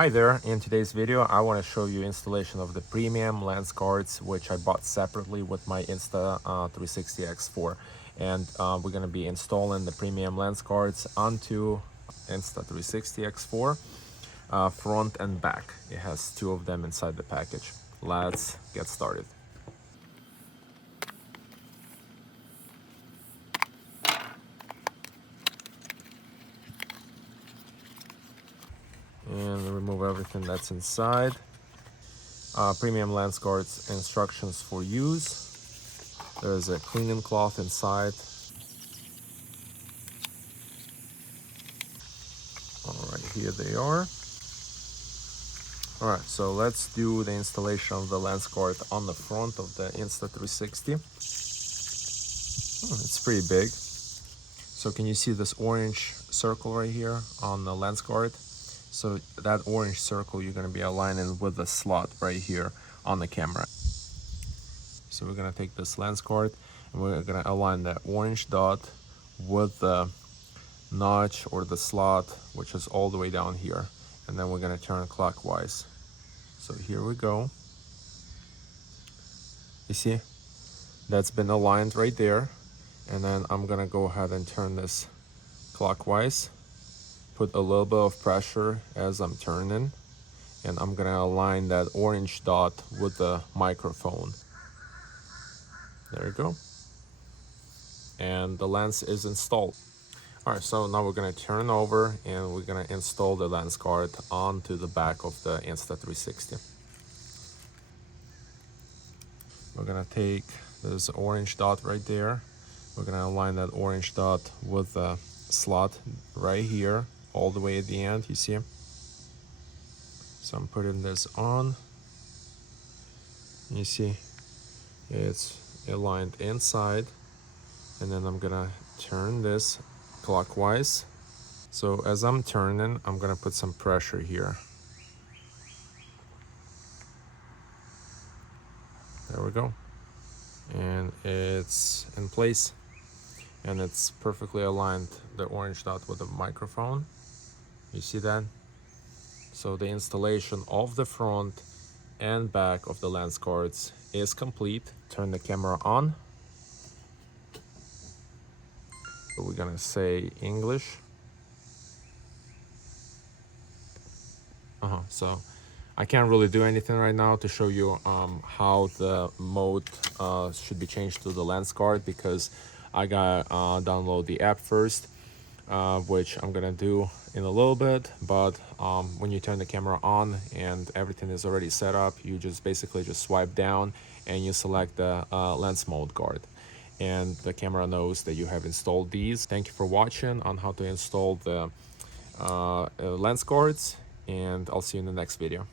Hi there, in today's video I want to show you installation of the premium lens cards which I bought separately with my Insta360 X4, and we're going to be installing the premium lens cards onto Insta360 X4 front and back. It has two of them inside the package. Let's get started. And remove everything that's inside. Premium lens cards instructions for use. There's a cleaning cloth inside. All right, here they are. All right, so let's do the installation of the lens card on the front of the Insta360. It's pretty big. So can you see this orange circle right here on the lens card? So that orange circle you're gonna be aligning with the slot right here on the camera. So we're gonna take this lens card and we're gonna align that orange dot with the notch or the slot, which is all the way down here. And then we're gonna turn clockwise. So here we go. You see, that's been aligned right there. And then I'm gonna go ahead and turn this clockwise. Put a little bit of pressure as I'm turning. And I'm gonna align that orange dot with the microphone. There you go. And the lens is installed. All right, so now we're gonna turn over and we're gonna install the lens card onto the back of the Insta360. We're gonna take this orange dot right there. We're gonna align that orange dot with the slot right here, all the way at the end, you see? So I'm putting this on. You see, it's aligned inside. And then I'm gonna turn this clockwise. So as I'm turning, I'm gonna put some pressure here. There we go. And it's in place. And it's perfectly aligned, the orange dot with the microphone. You see that? So the installation of the front and back of the lens cards is complete. Turn the camera on. We're gonna say English. So I can't really do anything right now to show you how the mode should be changed to the lens card, because I gotta download the app first, which I'm gonna do in a little bit. But when you turn the camera on and everything is already set up, you just basically just swipe down and you select the lens mode card, and the camera knows that you have installed these. Thank you for watching on how to install the lens cards, and I'll see you in the next video.